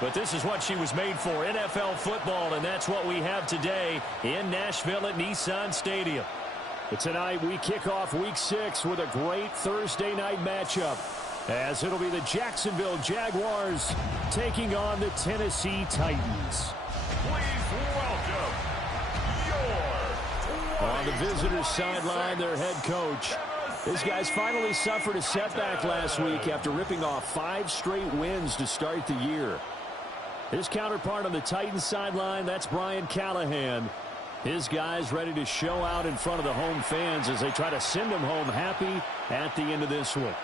But this is what she was made for, NFL football, and that's what we have today in Nashville at Nissan Stadium. But tonight we kick off Week 6 with a great Thursday night matchup, as it'll be the Jacksonville Jaguars taking on the Tennessee Titans. Please welcome your on the visitors' sideline, their head coach. This guy's finally suffered a setback last week after ripping off 5 straight wins to start the year. His counterpart on the Titans sideline, that's Brian Callahan. His guys ready to show out in front of the home fans as they try to send them home happy at the end of this one.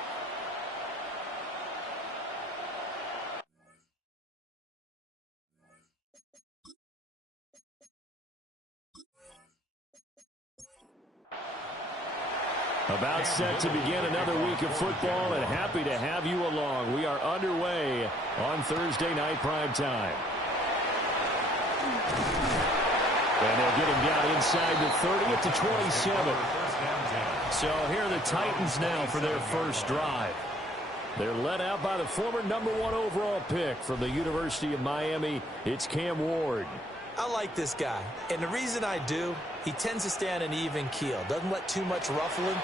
About set to begin another week of football, and happy to have you along. We are underway on Thursday night primetime. And they'll get him down inside the 30 at the 27. So here are the Titans now for their first drive. They're led out by the former #1 overall pick from the University of Miami. It's Cam Ward. I like this guy, and the reason I do, he tends to stay on an even keel. Doesn't let too much ruffling.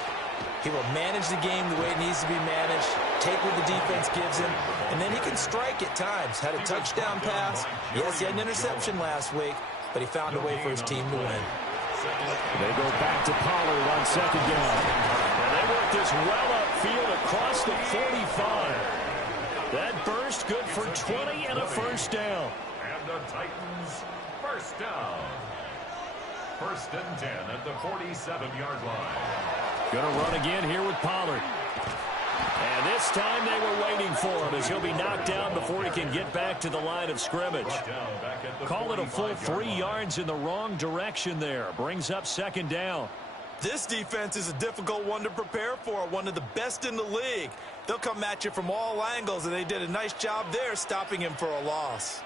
He will manage the game the way it needs to be managed, take what the defense gives him, and then he can strike at times. Had a touchdown pass. Yes, he had an interception last week, but he found a way for his team to win. They go back to Pollard on second down. And they work this well upfield across the 45. That burst good for 20 and a first down. And the Titans first down. 1st and 10 at the 47-yard line. Gonna run again here with Pollard. And this time they were waiting for him as he'll be knocked down before he can get back to the line of scrimmage. Call it a full 3 yards in the wrong direction there. Brings up second down. This defense is a difficult one to prepare for, one of the best in the league. They'll come at you from all angles, and they did a nice job there stopping him for a loss.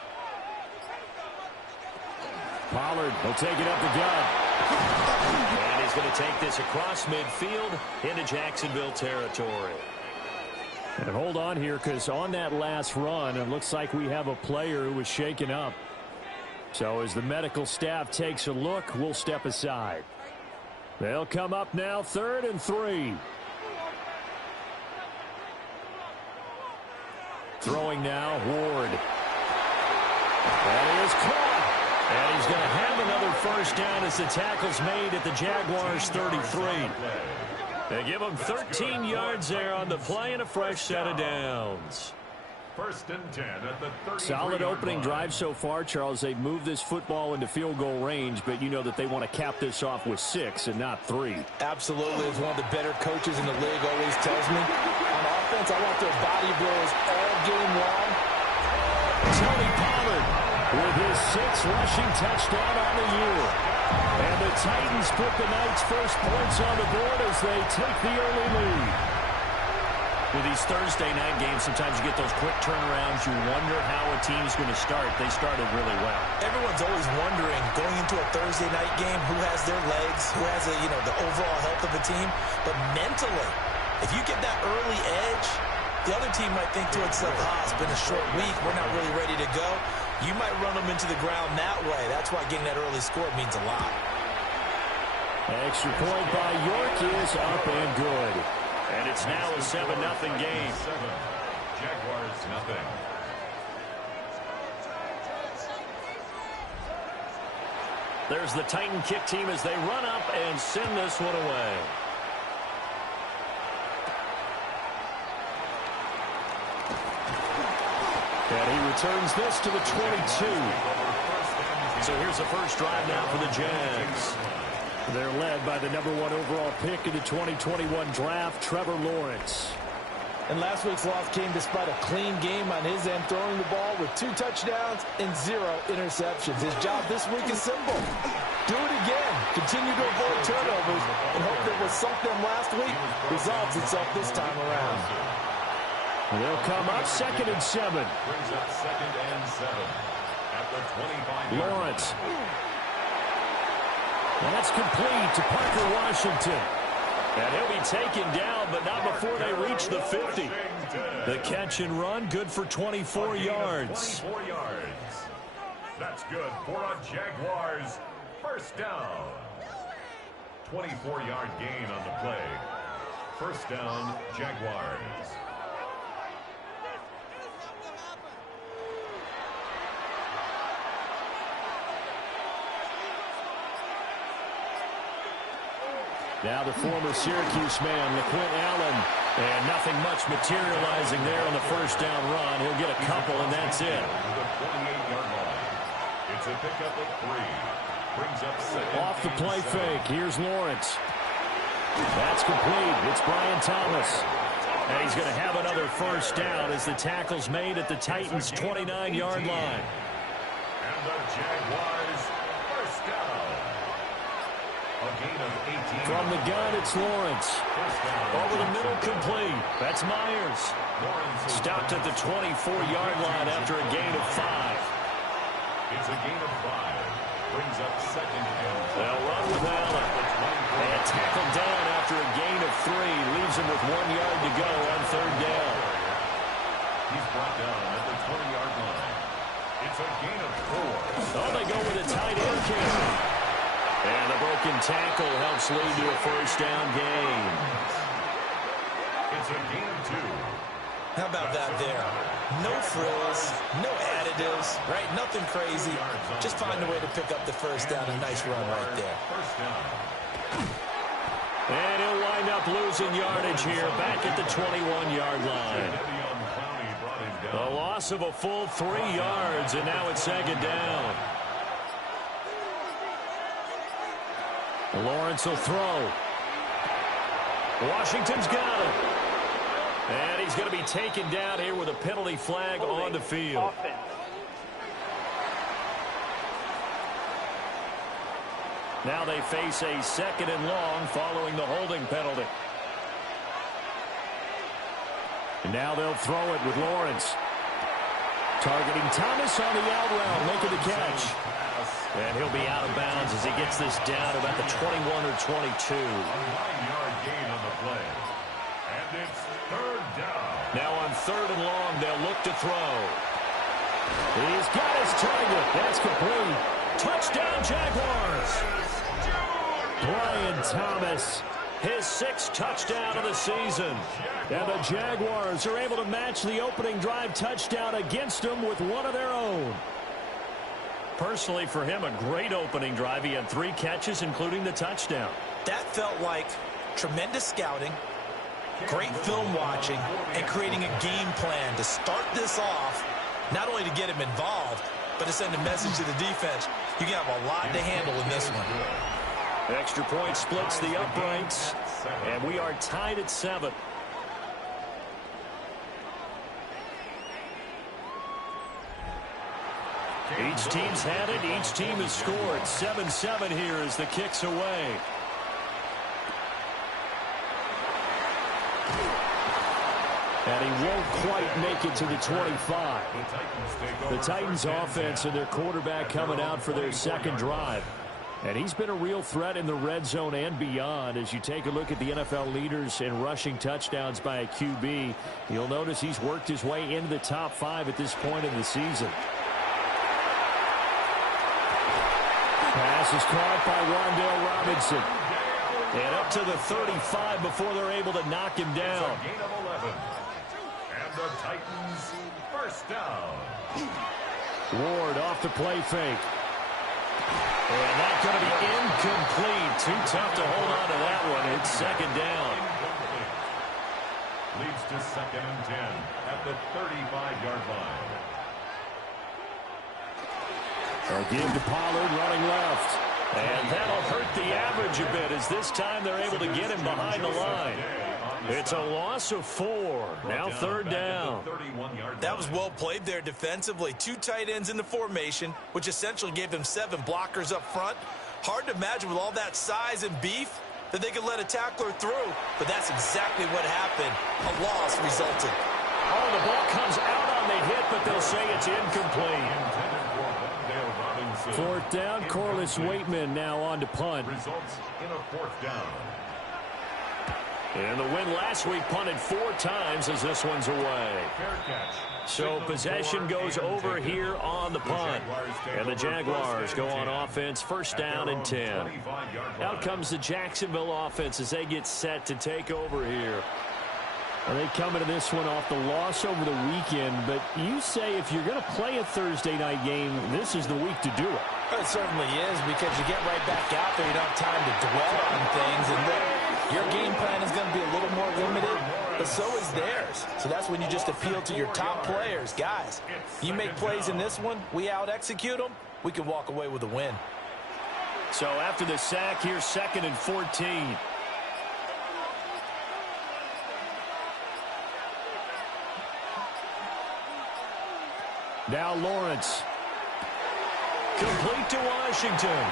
Pollard will take it up the gut. And he's going to take this across midfield into Jacksonville territory. And hold on here, because on that last run, it looks like we have a player who was shaken up. So as the medical staff takes a look, we'll step aside. They'll come up now, 3rd and 3. Throwing now, Ward. That is caught. And he's going to have another first down as the tackle's made at the Jaguars' 33. They give him 13 yards there on the play and a fresh set of downs. 1st and 10 at the 33. Solid opening drive so far, Charles. They've moved this football into field goal range, but you know that they want to cap this off with 6 and not 3. Absolutely. As one of the better coaches in the league always tells me, on offense, I want their body blows all game long. Tony Pollard with his 6th rushing touchdown on the year. And the Titans put the Knights' first points on the board as they take the early lead. With these Thursday night games, sometimes you get those quick turnarounds. You wonder how a team's going to start. They started really well. Everyone's always wondering, going into a Thursday night game, who has their legs, who has the overall health of the team. But mentally, if you get that early edge, the other team might think to itself, it's been a short week, we're not really ready to go. You might run them into the ground that way. That's why getting that early score means a lot. Extra point by York is up and good. And it's now a 7-0 game. 7. Jaguars nothing. There's the Titan kick team as they run up and send this one away. And he returns this to the 22. So here's the first drive now for the Jags. They're led by the #1 overall pick in the 2021 draft, Trevor Lawrence. And last week's loss came despite a clean game on his end, throwing the ball with 2 touchdowns and 0 interceptions. His job this week is simple. Do it again. Continue to avoid turnovers and hope that what sunk them last week resolves itself this time around. They'll come up 2nd and 7. Brings up 2nd and 7 at the 25. Lawrence. And that's complete to Parker Washington. And he'll be taken down, but not before they reach the 50. The catch and run, good for 24 yards. 24 yards. That's good for a Jaguars first down. 24-yard gain on the play. First down, Jaguars. Now the former Syracuse man, LeQuint Allen, and nothing much materializing there on the first down run. He'll get a couple, and that's it. The 28-yard line. It's a pickup of 3. Brings up second. Off the play fake. Here's Lawrence. That's complete. It's Brian Thomas. And he's going to have another first down as the tackle's made at the Titans' 29-yard line. And the Jaguars first down. A gain of 18. From the gun, it's Lawrence. Over the middle, complete. That's Myers. Stopped at the 24-yard line after a gain of 5. It's a gain of 5. Brings up second and 10. They'll run with Allen. And tackled down after a gain of 3. Leaves him with 1 yard to go on third down. He's brought down at the 20-yard line. It's a gain of 4. Oh, they go with a tight end carry. And the broken tackle helps lead to a first down gain. It's a gain of 2. How about that there? No frills, no additives, right? Nothing crazy. Just find a way to pick up the first down. A nice run right there. First down. And he'll wind up losing yardage here back at the 21-yard line. A loss of a full 3 yards, and now it's second down. Lawrence will throw. Washington's got him. And he's going to be taken down here with a penalty flag on the field. Now they face a second and long following the holding penalty. And now they'll throw it with Lawrence. Targeting Thomas on the out route, making the catch. And he'll be out of bounds as he gets this down about the 21 or 22. A 9-yard gain on the play. And it's third down. Now on third and long, they'll look to throw. He's got his target. That's complete. Touchdown, Jaguars. Brian Thomas, his 6th touchdown of the season. And the Jaguars are able to match the opening drive touchdown against them with one of their own. Personally, for him, a great opening drive. He had 3 catches, including the touchdown. That felt like tremendous scouting, great film watching, and creating a game plan to start this off, not only to get him involved, but to send a message to the defense. You can have a lot to handle in this one. Extra point splits the uprights, and we are tied at 7. Each team's had it. Each team has scored. 7-7 here as the kick's away. And he won't quite make it to the 25. The Titans offense and their quarterback coming out for their second drive. And he's been a real threat in the red zone and beyond. As you take a look at the NFL leaders in rushing touchdowns by a QB, you'll notice he's worked his way into the top 5 at this point in the season. Pass is caught by Wan'Dale Robinson. And up to the 35 before they're able to knock him down. Gain of 11. And the Titans first down. Ward off the play fake. And that's going to be incomplete. Too tough to hold on to that one. It's second down. Leads to second and 10 at the 35-yard line. They'll give to Pollard running left. And that'll hurt the average a bit as this time they're able to get him behind the line. It's a loss of 4. Now third down. That was well played there defensively. 2 tight ends in the formation, which essentially gave them 7 blockers up front. Hard to imagine with all that size and beef that they could let a tackler through. But that's exactly what happened. A loss resulted. Oh, the ball comes out on the hit, but they'll say it's incomplete. 4th down, Corliss Waitman now on to punt. Results in a 4th down. And the win last week punted 4 times as this one's away. So possession goes over here on the punt. And the Jaguars go on offense, first down and 10. Out comes the Jacksonville offense as they get set to take over here. Well, they come into this one off the loss over the weekend, but you say if you're going to play a Thursday night game, this is the week to do it. It certainly is, because you get right back out there. You don't have time to dwell on things. And look, your game plan is going to be a little more limited, but so is theirs. So that's when you just appeal to your top players. Guys, you make plays in this one, we out-execute them, we can walk away with a win. So after the sack, here's 2nd and 14. Now Lawrence. Complete to Washington.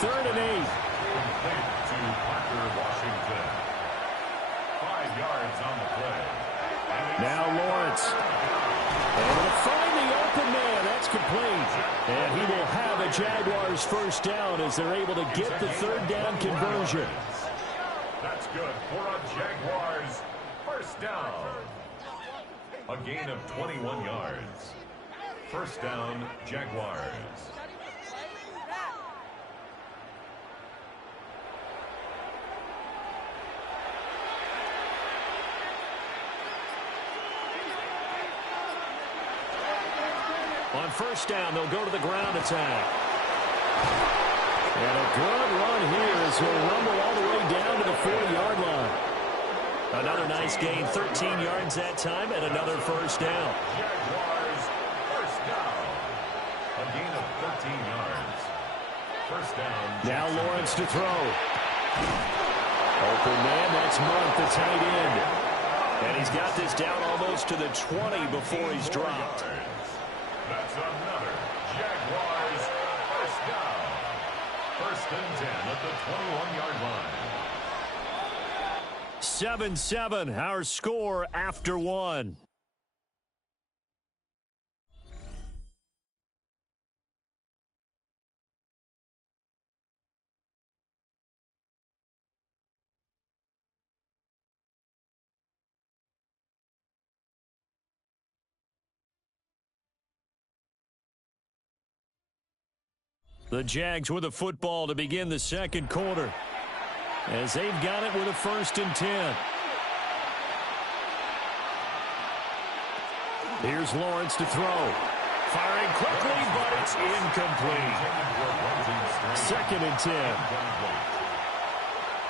3rd and 8. Complete to Parker Washington. 5 yards on the play. Now Lawrence. Able to find the open man. That's complete. And he will have a Jaguars first down as they're able to get the 3rd down conversion. That's good for a Jaguars first down. A gain of 21 yards. First down, Jaguars. On first down, they'll go to the ground attack. And a good run here as he'll rumble all the way down to the 40-yard line. Another nice gain, 13 yards that time, and another first down. Jaguars first down. A gain of 13 yards. First down. Now Lawrence to throw. Open man, that's Monk, the tight end. And he's got this down almost to the 20 before he's dropped. That's another Jaguars first down. First and 10 at the 21-yard line. 7-7, our score after 1. The Jags with a football to begin the second quarter, as they've got it with a 1st and 10. Here's Lawrence to throw. Firing quickly, but it's incomplete. 2nd and 10.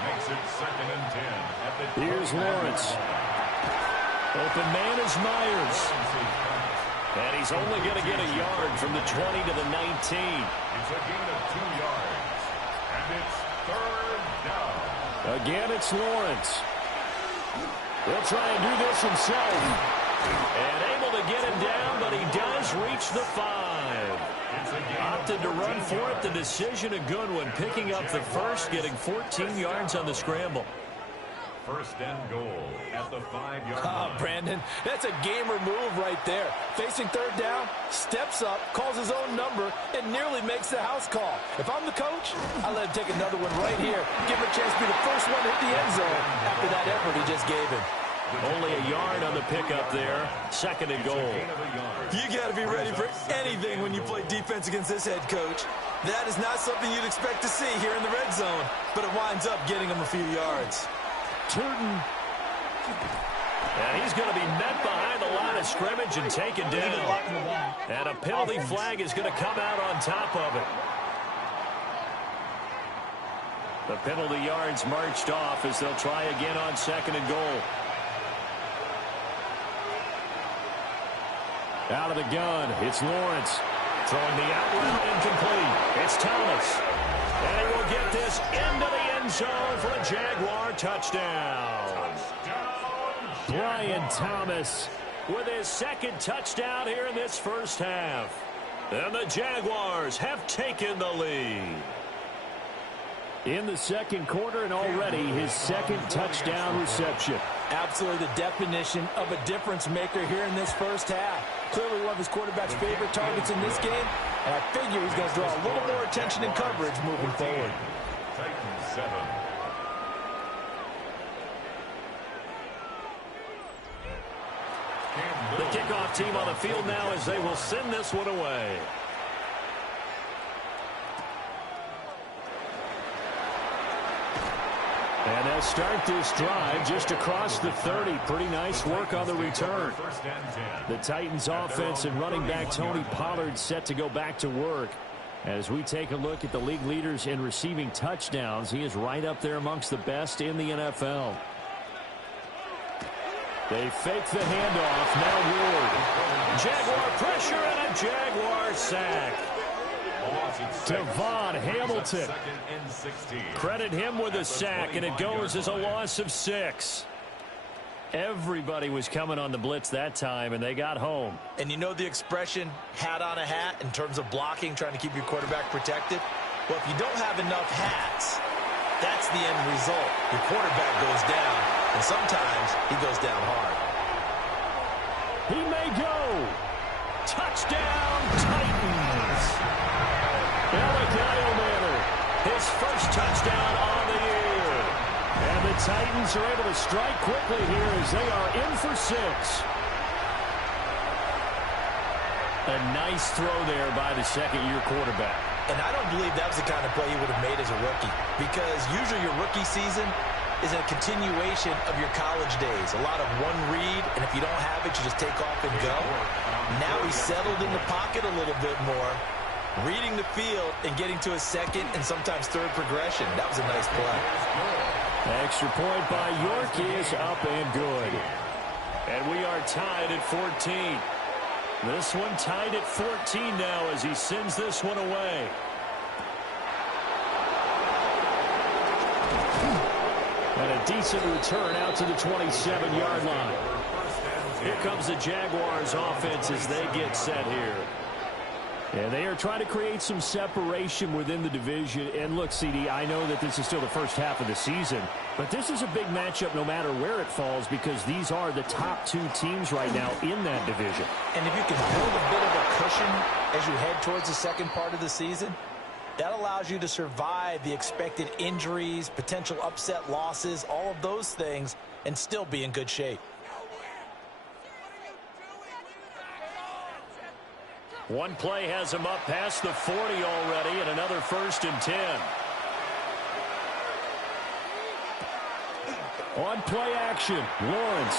Makes it 2nd and 10 at the Here's Lawrence. Open man is Myers. And he's only going to get a yard from the 20 to the 19. It's a gain of 2 yards. And it's 3rd down. Again, it's Lawrence. He'll try and do this himself. And able to get him down, but he does reach the 5. Opted to run for it. The decision a good one. Picking up the first, getting 14 yards on the scramble. First and goal at the 5-yard line. Brandon, that's a gamer move right there. Facing 3rd down, steps up, calls his own number, and nearly makes the house call. If I'm the coach, I let him take another one right here. Give him a chance to be the first one to hit the end zone after that effort he just gave him. Only a yard on the pickup there. 2nd and goal. You got to be ready for anything when you play defense against this head coach. That is not something you'd expect to see here in the red zone, but it winds up getting him a few yards. Turton. And he's going to be met behind the line of scrimmage and taken down. And a penalty flag is going to come out on top of it. The penalty yards marched off as they'll try again on 2nd and goal. Out of the gun, it's Lawrence. Throwing the out route incomplete. It's Thomas. And he will get this into the end zone for a Jaguar touchdown. Brian Thomas with his 2nd touchdown here in this first half. And the Jaguars have taken the lead. In the second quarter, and already his 2nd touchdown reception. Absolutely the definition of a difference maker here in this first half. Clearly one of his quarterback's favorite targets in this game, and I figure he's going to draw a little more attention and coverage moving forward. Titans 7. kickoff team on the field now as they will send this one away. And they'll start this drive just across the 30. Pretty nice work on the return. The Titans offense and running back Tony Pollard set to go back to work. As we take a look at the league leaders in receiving touchdowns, he is right up there amongst the best in the NFL. They fake the handoff. Now Ward. Jaguar pressure and a Jaguar sack. Devon Hamilton. Credit him with a sack, and it goes as a loss of 6. Everybody was coming on the blitz that time, and they got home. And you know the expression, hat on a hat, in terms of blocking, trying to keep your quarterback protected? Well, if you don't have enough hats, that's the end result. Your quarterback goes down, and sometimes he goes down hard. He may go. Touchdown, Titans. Alec Manor, his first touchdown on the year. And the Titans are able to strike quickly here as they are in for 6. A nice throw there by the second-year quarterback. And I don't believe that was the kind of play he would have made as a rookie, because usually your rookie season is a continuation of your college days. A lot of one read, and if you don't have it, you just take off and go. Now he's settled in the pocket a little bit more, reading the field and getting to a second and sometimes third progression. That was a nice play. Extra point by York is up and good. And we are tied at 14. This one tied at 14 now as he sends this one away. And a decent return out to the 27-yard line. Here comes the Jaguars offense as they get set here. And they are trying to create some separation within the division. And look, CD, I know that this is still the first half of the season, but this is a big matchup no matter where it falls, because these are the top 2 teams right now in that division. And if you can build a bit of a cushion as you head towards the second part of the season, that allows you to survive the expected injuries, potential upset losses, all of those things, and still be in good shape. One play has him up past the 40 already, and another 1st and 10. On play action, Lawrence.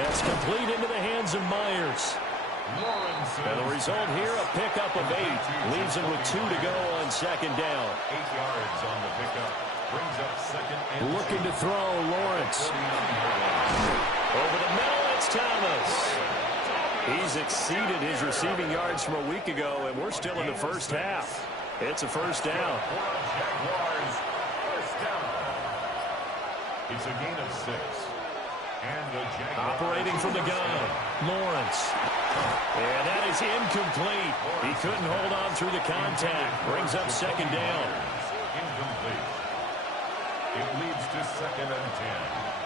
That's complete into the hands of Myers. And the result here, a pickup of 8. Leaves him with 2 to go on second down. 8 yards on the pickup. Brings up second and looking to throw, Lawrence. Over the middle, it's Thomas. He's exceeded his receiving yards from a week ago, and we're still in the first half. It's a first down. Jaguars, first down. It's a gain of 6. And the Jaguars operating from the gun, Lawrence. And that is incomplete. He couldn't hold on through the contact. Brings up second down. Incomplete. It leads to second and 10.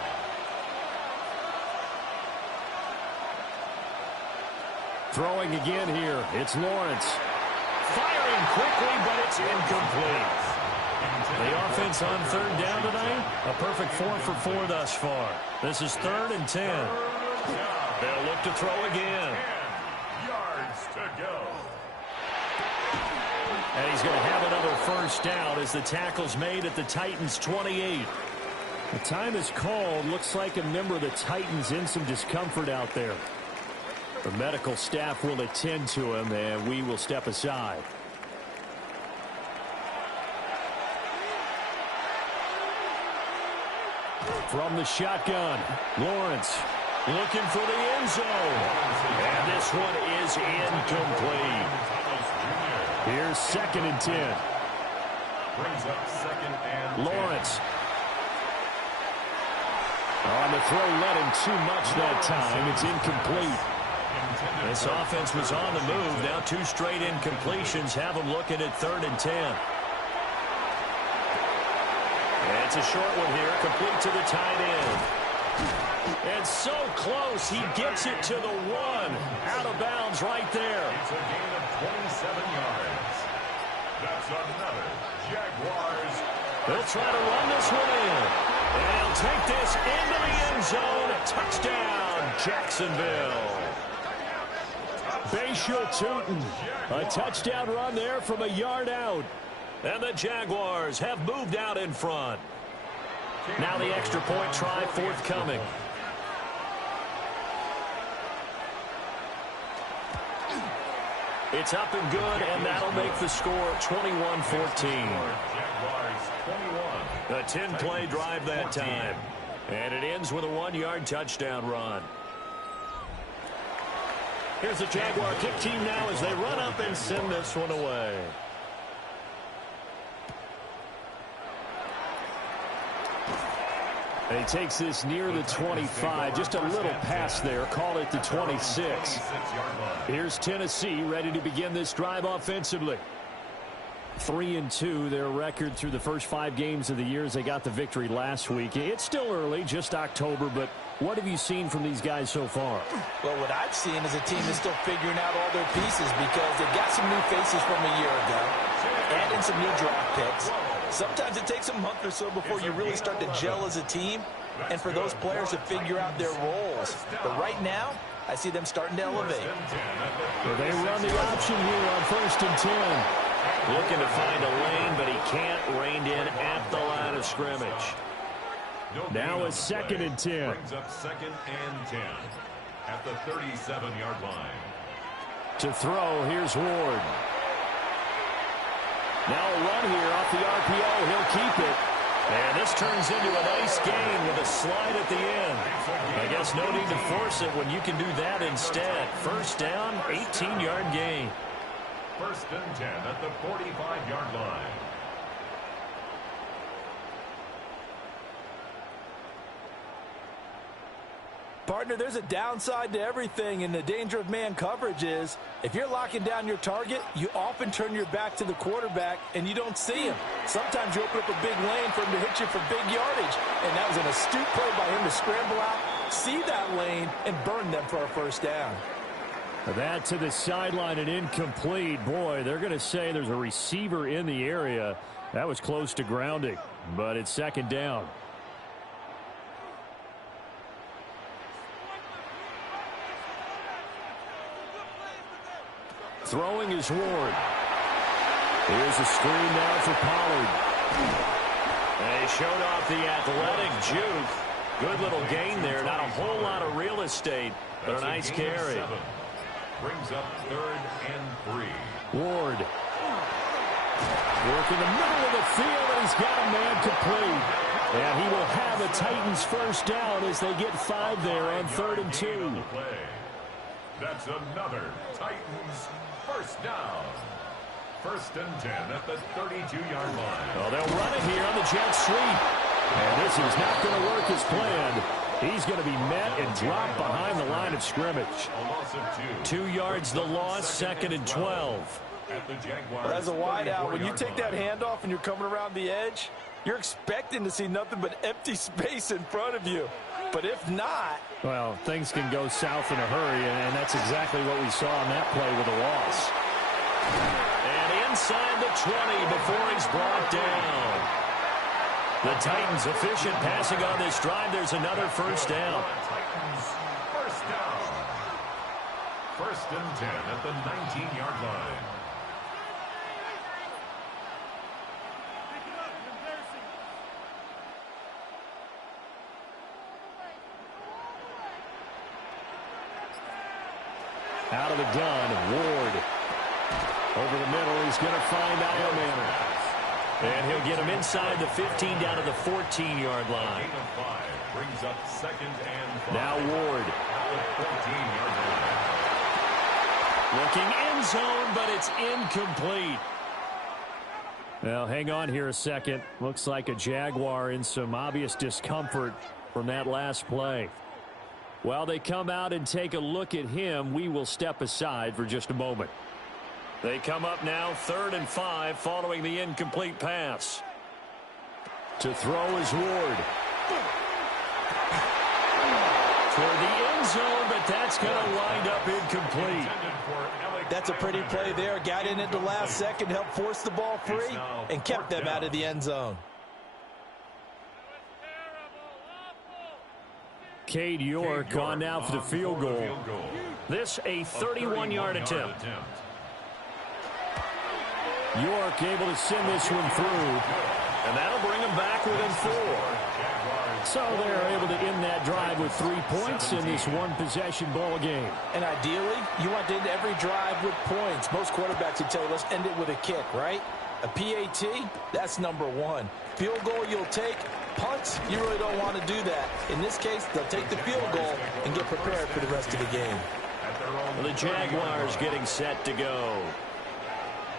Throwing again here. It's Lawrence. Firing quickly, but it's incomplete. The offense on third down tonight, a perfect 4 for 4 thus far. This is 3rd and 10. They'll look to throw again. 10 yards to go. And he's going to have another first down as the tackle's made at the Titans' 28. The time is called. Looks like a member of the Titans in some discomfort out there. The medical staff will attend to him, and we will step aside. From the shotgun, Lawrence looking for the end zone. And this one is incomplete. Here's 2nd and 10. Brings up second and Lawrence. On the throw, let him too much that time. It's incomplete. This offense was on the move. Now 2 straight incompletions have them looking at 3rd and 10. And it's a short one here, complete to the tight end. And so close, he gets it to the 1. Out of bounds right there. It's a gain of 27 yards. That's another Jaguars. They'll try to run this one in. And they'll take this into the end zone. Touchdown, Jacksonville. Bayshore tootin'. A touchdown run there from a yard out. And the Jaguars have moved out in front. Now the extra point try forthcoming. It's up and good, and that'll make the score 21-14. A 10-play drive that time. And it ends with a 1-yard touchdown run. Here's the Jaguar kick team now as they run up and send this one away. And he takes this near the 25. Just a little pass there. Call it the 26. Here's Tennessee ready to begin this drive offensively. 3-2, their record through the first 5 games of the year as they got the victory last week. It's still early, just October, but what have you seen from these guys so far? Well, what I've seen is a team that's still figuring out all their pieces because they've got some new faces from a year ago, add in some new draft picks. Sometimes it takes a month or so before you really start to gel as a team and for those players to figure out their roles. But right now, I see them starting to elevate. Well, they run the option here on 1st and 10. Looking to find a lane, but he can't rein in at the line of scrimmage. Now a 2nd and 10. Brings up 2nd and 10 at the 37-yard line. To throw, here's Ward. Now a run here off the RPO. He'll keep it. And this turns into a nice gain with a slide at the end. I guess no need to force it when you can do that instead. First down, 18-yard gain. 1st and 10 at the 45-yard line. Partner, there's a downside to everything, and the danger of man coverage is if you're locking down your target, you often turn your back to the quarterback and you don't see him. Sometimes you open up a big lane for him to hit you for big yardage, and that was an astute play by him to scramble out, see that lane, and burn them for a first down. That to the sideline and incomplete. Boy, they're going to say there's a receiver in the area. That was close to grounding, but it's 2nd down. Throwing is Ward. Here's a screen now for Pollard. They showed off the athletic juke. Good little gain there. Not a whole lot of real estate, but a nice carry. Brings up 3rd and 3. Ward. Work in the middle of the field, and he's got a man complete. And he will have a Titans first down as they get 5 there on 3rd and 2. That's another Titans first down. 1st and 10 at the 32-yard line. Well, they'll run it here on the jet sweep. And this is not going to work as planned. He's going to be met and dropped behind the line of scrimmage. A loss of 2. 2 yards the loss, 2nd and 12. At the Jaguars, But as a wideout, when you take that handoff and you're coming around the edge, you're expecting to see nothing but empty space in front of you. But if not... Well, things can go south in a hurry, and that's exactly what we saw on that play with a loss. And inside the 20 before he's brought down. The Titans efficient passing on this drive. There's another first down. Titans first down. 1st and 10 at the 19-yard line. Out of the gun, Ward. Over the middle, he's going to find Iomanner. And he'll get him inside the 15 down to the 14-yard line. Gain of 5 brings up 2nd and 5. Now Ward. At the 14-yard line. Looking end zone, but it's incomplete. Well, hang on here a second. Looks like a Jaguar in some obvious discomfort from that last play. While they come out and take a look at him, we will step aside for just a moment. They come up now 3rd and 5 following the incomplete pass. To throw is Ward. Toward the end zone, but that's going to wind up incomplete. That's a pretty play there. Got in at the last second, helped force the ball free, and kept them out of the end zone. Cade York on now for the field goal. This a 31-yard attempt. York able to send this one through, and that'll bring them back within 4. So they're able to end that drive with 3 points in this one-possession ball game. And ideally, you want to end every drive with points. Most quarterbacks would tell you, let's end it with a kick, right? A PAT, that's number 1. Field goal you'll take. Punts, you really don't want to do that. In this case, they'll take the field goal and get prepared for the rest of the game. The Jaguars getting set to go.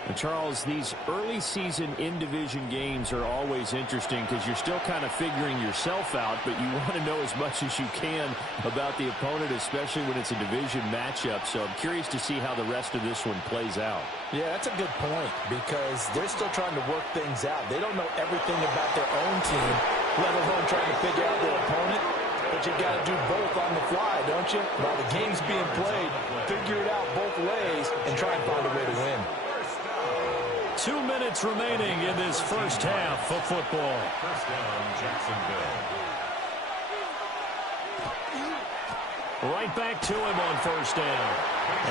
And Charles, these early season in-division games are always interesting because you're still kind of figuring yourself out, but you want to know as much as you can about the opponent, especially when it's a division matchup. So I'm curious to see how the rest of this one plays out. Yeah, that's a good point because they're still trying to work things out. They don't know everything about their own team, let alone trying to figure out their opponent. But you got to do both on the fly, don't you? While the game's being played, figure it out both ways and try and find a way to win. 2 minutes remaining in this first half of football. First down, Jacksonville. Right back to him on first down.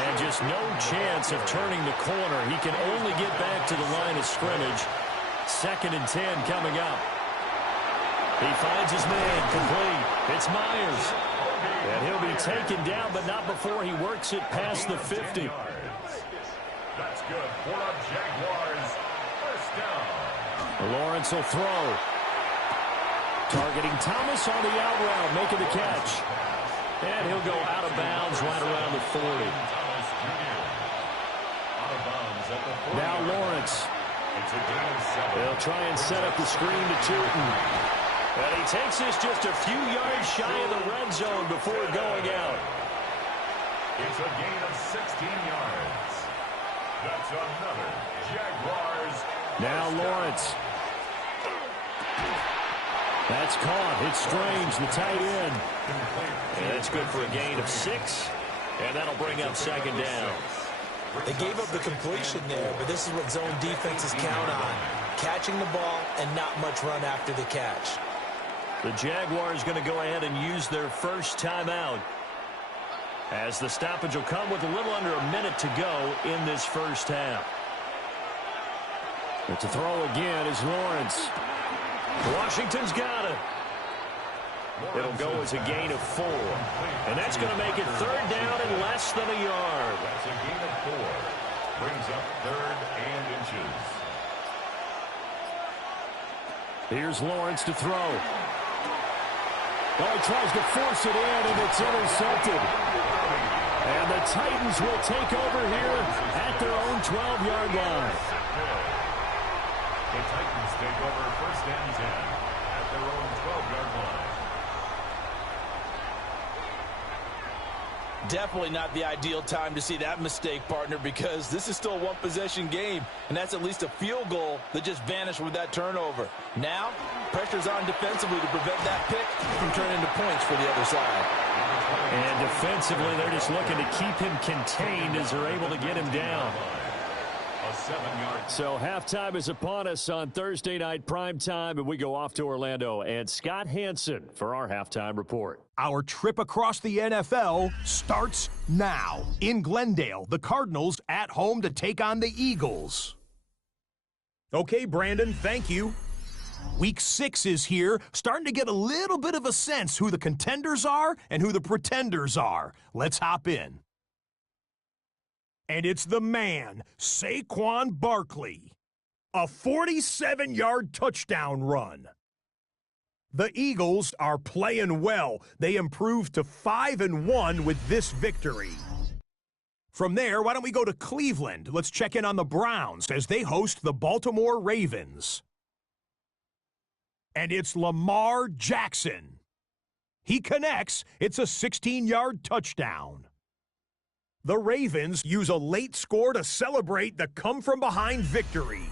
And just no chance of turning the corner. He can only get back to the line of scrimmage. 2nd and 10 coming up. He finds his man complete. It's Myers. And he'll be taken down, but not before he works it past the 50. That's good for the Jaguars. First down. Lawrence will throw. Targeting Thomas on the out route, making the catch. And he'll go out of bounds right around the 40. Now Lawrence. They'll try and set up the screen to Tootin. And he takes this just a few yards shy of the red zone before going out. It's a gain of 16 yards. That's another Jaguars. Now Lawrence. That's caught. It's Strange, the tight end. And that's good for a gain of 6. And that'll bring up 2nd down. They gave up the completion there, but this is what zone defenses count on. Catching the ball and not much run after the catch. The Jaguars going to go ahead and use their first timeout, as the stoppage will come with a little under a minute to go in this first half. But to throw again is Lawrence. Washington's got it. It'll go as a gain of 4. And that's going to make it 3rd down and less than a yard. That's a gain of 4. Brings up 3rd and inches. Here's Lawrence to throw. Oh, he tries to force it in, and it's intercepted. And the Titans will take over here at their own 12-yard line. The Titans take over 1st and 10 at their own 12-yard line. Definitely not the ideal time to see that mistake, partner, because this is still a one-possession game, and that's at least a field goal that just vanished with that turnover. Now, pressure's on defensively to prevent that pick from turning into points for the other side. And defensively, they're just looking to keep him contained as they're able to get him down. So halftime is upon us on Thursday night primetime, and we go off to Orlando. And Scott Hansen for our halftime report. Our trip across the NFL starts now. In Glendale, the Cardinals at home to take on the Eagles. Okay, Brandon, thank you. Week 6 is here, starting to get a little bit of a sense who the contenders are and who the pretenders are. Let's hop in. And it's the man, Saquon Barkley. A 47-yard touchdown run. The Eagles are playing well. They improved to 5-1 with this victory. From there, why don't we go to Cleveland? Let's check in on the Browns as they host the Baltimore Ravens. And it's Lamar Jackson. He connects. It's a 16-yard touchdown. The Ravens use a late score to celebrate the come-from-behind victory.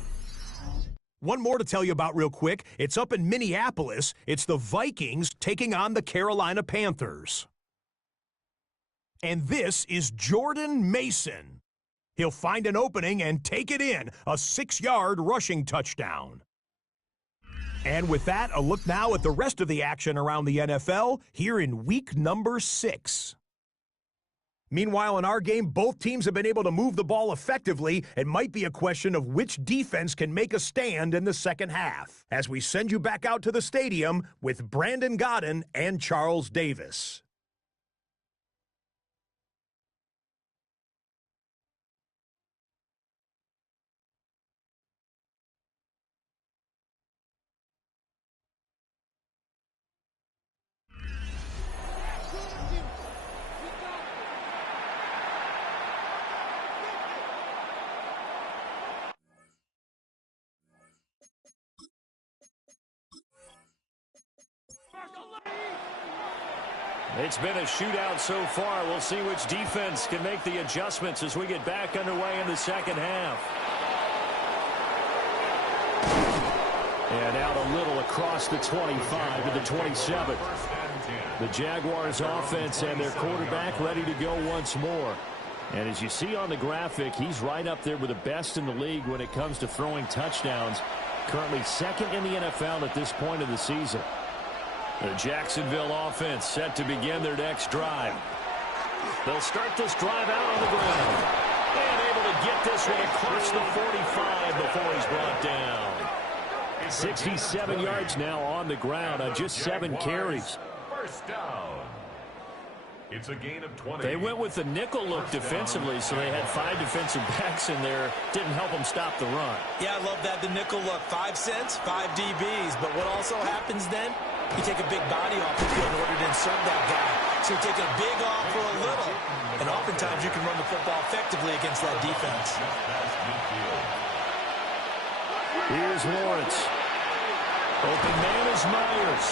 One more to tell you about real quick. It's up in Minneapolis. It's the Vikings taking on the Carolina Panthers. And this is Jordan Mason. He'll find an opening and take it in, a 6-yard rushing touchdown. And with that, a look now at the rest of the action around the NFL here in week number 6. Meanwhile, in our game, both teams have been able to move the ball effectively. It might be a question of which defense can make a stand in the second half. As we send you back out to the stadium with Brandon Godden and Charles Davis. It's been a shootout so far. We'll see which defense can make the adjustments as we get back underway in the second half. And out a little across the 25 to the 27. The Jaguars offense and their quarterback ready to go once more. And as you see on the graphic, he's right up there with the best in the league when it comes to throwing touchdowns. Currently second in the NFL at this point of the season. The Jacksonville offense set to begin their next drive. They'll start this drive out on the ground. And able to get this one across the 45 before he's brought down. 67 yards now on the ground on just 7 carries. First down. It's a gain of 20. They went with the nickel look defensively, so they had 5 defensive backs in there. Didn't help them stop the run. Yeah, I love that, the nickel look. 5 cents, 5 DBs. But what also happens then? You take a big body off the field in order to insert that guy. So you take a big off for a little. And oftentimes you can run the football effectively against that defense. Here's Lawrence. Open man is Myers.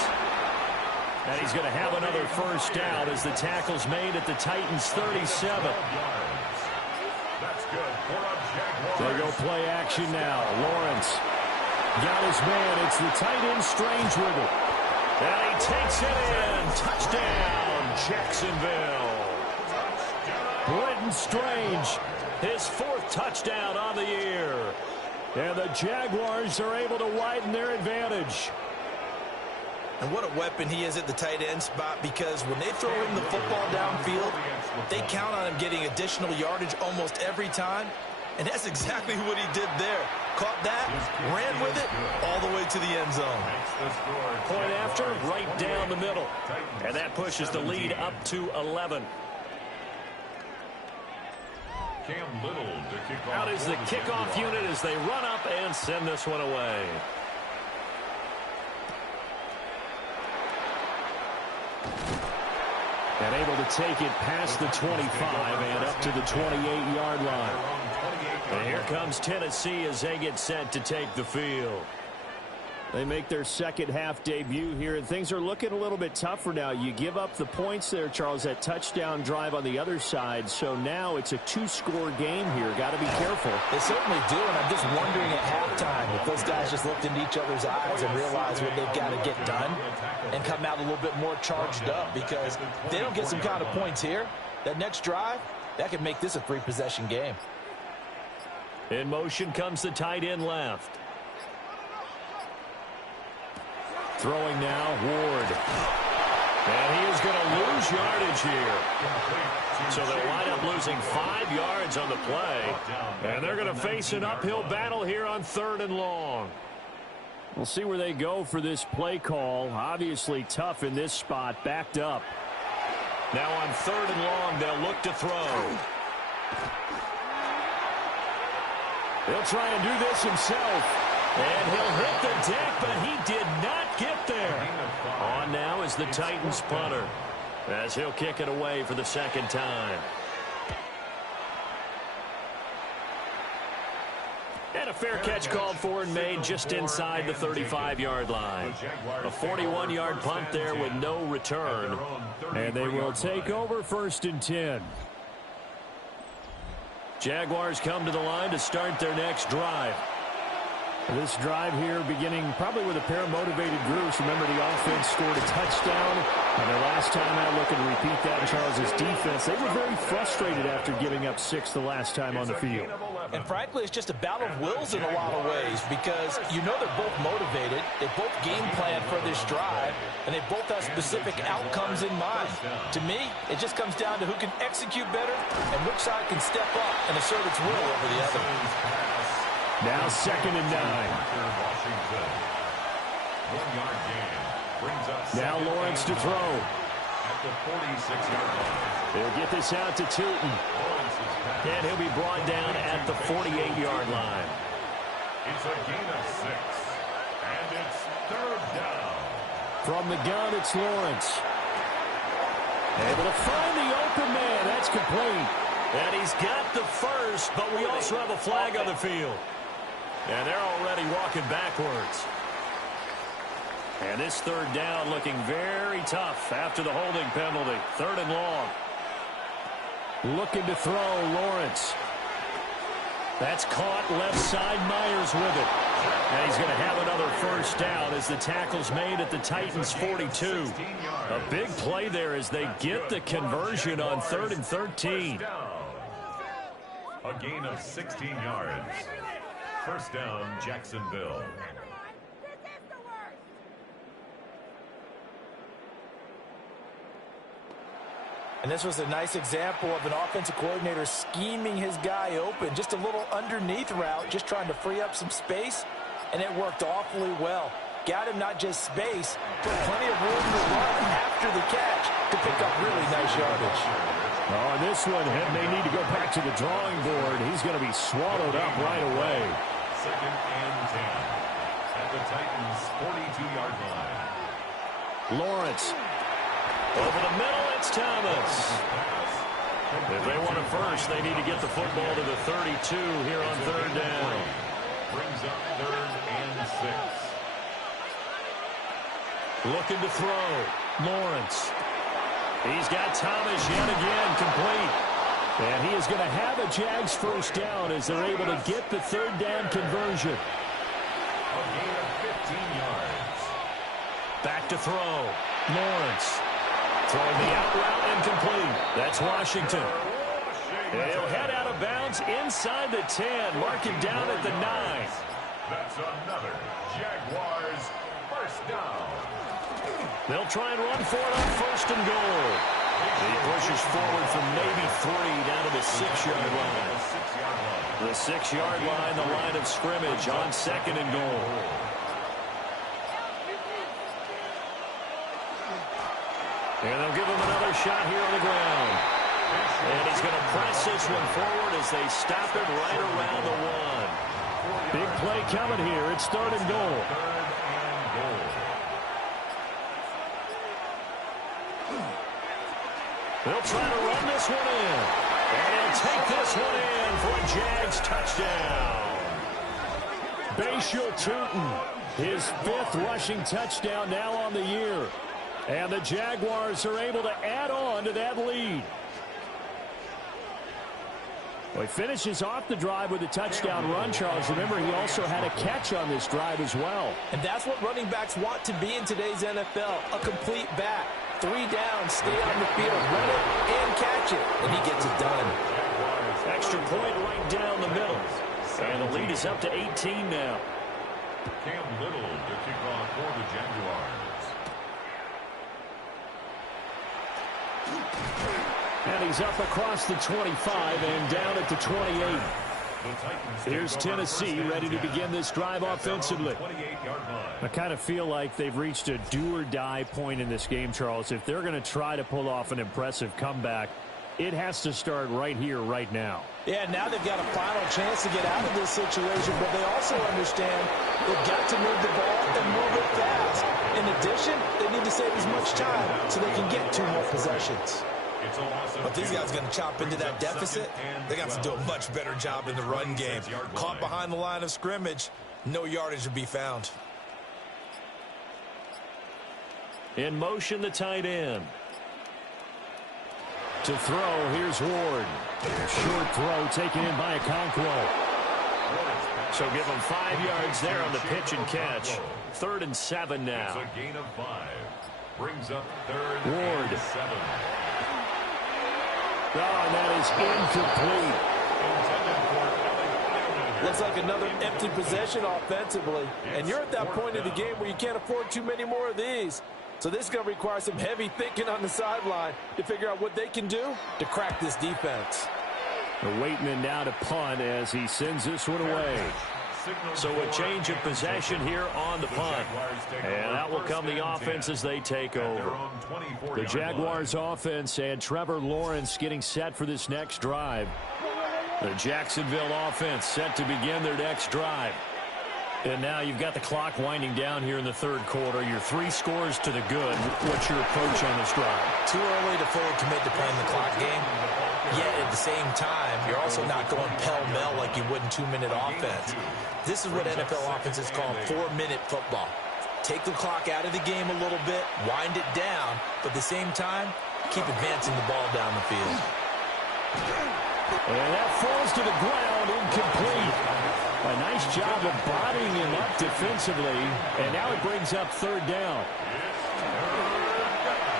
And he's going to have another first down as the tackle's made at the Titans' 37. That's good for a Jaguars. They go play action now. Lawrence got his man. It's the tight end Strange with it. And he takes it in. Touchdown, Jacksonville. Brenton Strange, his 4th touchdown on the year. And the Jaguars are able to widen their advantage. And what a weapon he is at the tight end spot, because when they throw him the football downfield, they count on him getting additional yardage almost every time. And that's exactly what he did there. Caught that, ran with it, all the way to the end zone. Point after, right down the middle. And that pushes the lead up to 11. Cam Little to kick off. Out is the kickoff unit as they run up and send this one away. And able to take it past the 25 and up to the 28-yard line. And here comes Tennessee as they get set to take the field. They make their second half debut here, and things are looking a little bit tougher now. You give up the points there, Charles, that touchdown drive on the other side. So now it's a 2-score game here. Got to be careful. They certainly do, and I'm just wondering at halftime if those guys just looked into each other's eyes and realized what they've got to get done and come out a little bit more charged up, because if they don't get some kind of points here, that next drive, that could make this a 3-possession game. In motion comes the tight end left. Throwing now, Ward. And he is going to lose yardage here. So they'll wind up losing 5 yards on the play. And they're going to face an uphill battle here on 3rd and long. We'll see where they go for this play call. Obviously tough in this spot, backed up. Now on 3rd and long, they'll look to throw. He'll try and do this himself. And he'll hit the deck, but he did not get there. On now is the Titans punter, as he'll kick it away for the 2nd time. And a fair catch called for and made just inside the 35-yard line. A 41-yard punt there with no return. And they will take over 1st and 10. Jaguars come to the line to start their next drive. This drive here beginning probably with a pair of motivated groups. Remember, the offense scored a touchdown. And their last time out, looking to repeat that in Charles's defense. They were very frustrated after giving up 6 the last time on the field. And frankly, it's just a battle of wills in a lot of ways because you know they're both motivated. They both game plan for this drive, and they both have specific outcomes in mind. To me, it just comes down to who can execute better and which side can step up and assert its will over the other. Now 2nd and 9. One-yard gain brings up now Lawrence to throw. At the 46-yard line. They'll get this out to Tootin. And he'll be brought down at the 48-yard line. It's a gain of 6. And it's 3rd down. From the gun, it's Lawrence. Able to find the open man. That's complete. And he's got the first, but we also have a flag on the field. And they're already walking backwards. And this 3rd down looking very tough after the holding penalty. 3rd and long. Looking to throw, Lawrence. That's caught left side, Myers with it. And he's going to have another first down as the tackle's made at the Titans' 42. A big play there as they get the conversion on 3rd and 13. A gain of 16 yards. First down, Jacksonville. And this was a nice example of an offensive coordinator scheming his guy open. Just a little underneath route, just trying to free up some space, and it worked awfully well. Got him not just space, but plenty of room to run after the catch to pick up really nice yardage. Oh, this one may need to go back to the drawing board. He's going to be swallowed up right away. 2nd and 10. At the Titans' 42-yard line. Lawrence. Over the middle, it's Thomas. If they want it first, they need to get the football to the 32 here on 3rd down. Brings up 3rd and 6. Looking to throw. Lawrence. He's got Thomas yet again complete. And he is going to have a Jags first down as they're able to get the 3rd down conversion. A gain of 15 yards. Back to throw. Lawrence. Throwing the out route incomplete. That's Washington. He'll head out of bounds inside the 10. Mark him down at the 9. That's another Jaguars first down. They'll try and run for it on 1st and goal. He pushes forward from maybe 3 down to the 6-yard line. The 6-yard line, the line of scrimmage on 2nd and goal. And they'll give him another shot here on the ground. And he's going to press this one forward as they stop it right around the 1. Big play coming here. It's 3rd and goal. They'll try to run this one in. And he'll take this one in for a Jags touchdown. Bashal Tootin, his 5th rushing touchdown now on the year. And the Jaguars are able to add on to that lead. Well, he finishes off the drive with a touchdown run, Charles. Remember, he also had a catch on this drive as well. And that's what running backs want to be in today's NFL, a complete back. 3 down, stay on the field, run it, and catch it. And he gets it done. Extra point right down the middle. And the lead is up to 18 now. Cam Little to kick off for the Jaguars. And he's up across the 25 and down at the 28. Here's Tennessee ready to begin this drive offensively. I kind of feel like they've reached a do-or-die point in this game, Charles. If they're going to try to pull off an impressive comeback, it has to start right here, right now. Yeah, now they've got a final chance to get out of this situation, but they also understand they've got to move the ball and move it fast. In addition, they need to save as much time so they can get 2 more possessions. But these guys are going to chop into that deficit. They got to do a much better job in the run game. Caught behind the line of scrimmage, no yardage to be found. In motion, the tight end. To throw, here's Ward. Short throw taken in by Okonkwo. So give them 5 yards there on the pitch and catch. 3rd and 7 now. It's a gain of 5. Brings up 3rd Ward. and 7. Oh, and that is incomplete. Looks like another empty possession offensively. And you're at that point in the game where you can't afford too many more of these. So this is going to require some heavy thinking on the sideline to figure out what they can do to crack this defense. They're waiting in now to punt as he sends this one away. So a change of possession here on the punt. And that will come the offense as they take over. The Jaguars offense and Trevor Lawrence getting set for this next drive. The Jacksonville offense set to begin their next drive. And now you've got the clock winding down here in the third quarter. Your 3 scores to the good. What's your approach on this drive? Too early to fully commit to playing the clock game. Yet at the same time, you're also not going pell-mell like you would in 2-minute offense. This is what NFL offenses call 4-minute football. Take the clock out of the game a little bit, wind it down, but at the same time, keep advancing the ball down the field. And that falls to the ground, incomplete. A nice job of bodying him up defensively, and now it brings up third down.